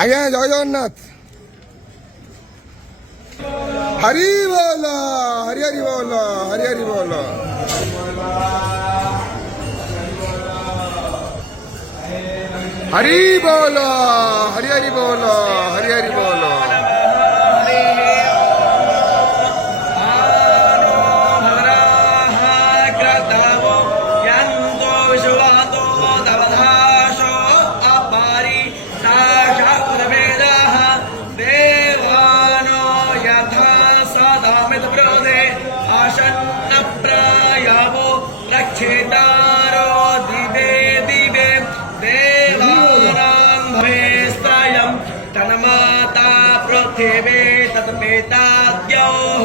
আজ্ঞা জয় জগন্নাথ। হরি বল, হরি হরি বল, হরি হরি বল। হরি বল, হরি হরি বল, হরি হরি বল। रक्षेतारो दिवे दिवे देवानां भवेस्त्रयं तन्माता पृथिवी तत्पिताद्योः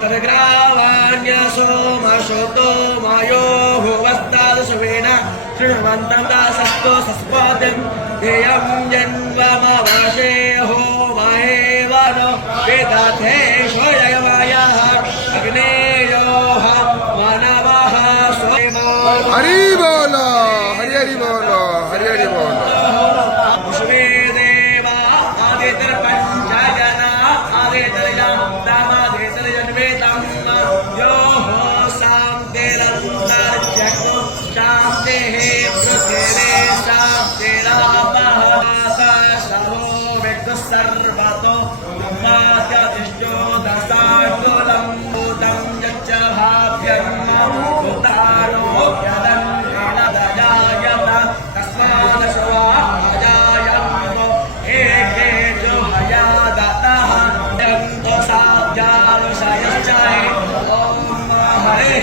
तद्ग्रावाण्यसोमशोतो मायोः वस्तादशवेन शृण्वन्तं दासस्तो सस्पतिं ध्येयं जन्ममवशेहो महेवनो वेदाथे स्वयमायाः अग्नेयोः मानवः हरि बोल, हरि हरि बोल, हरि हरि बोल। विश्वे देवा आदितर पंचजना आदितर दामादितर जन्मेतम यो हो शांतिरंतर्जगत शांति पृथिवी शांतिरापः सर्वो वेद सर्वतो ब्रह्माद्यतिष्ठो दशाकुलं भूतं यच्च भाव्यं भूतारो हरे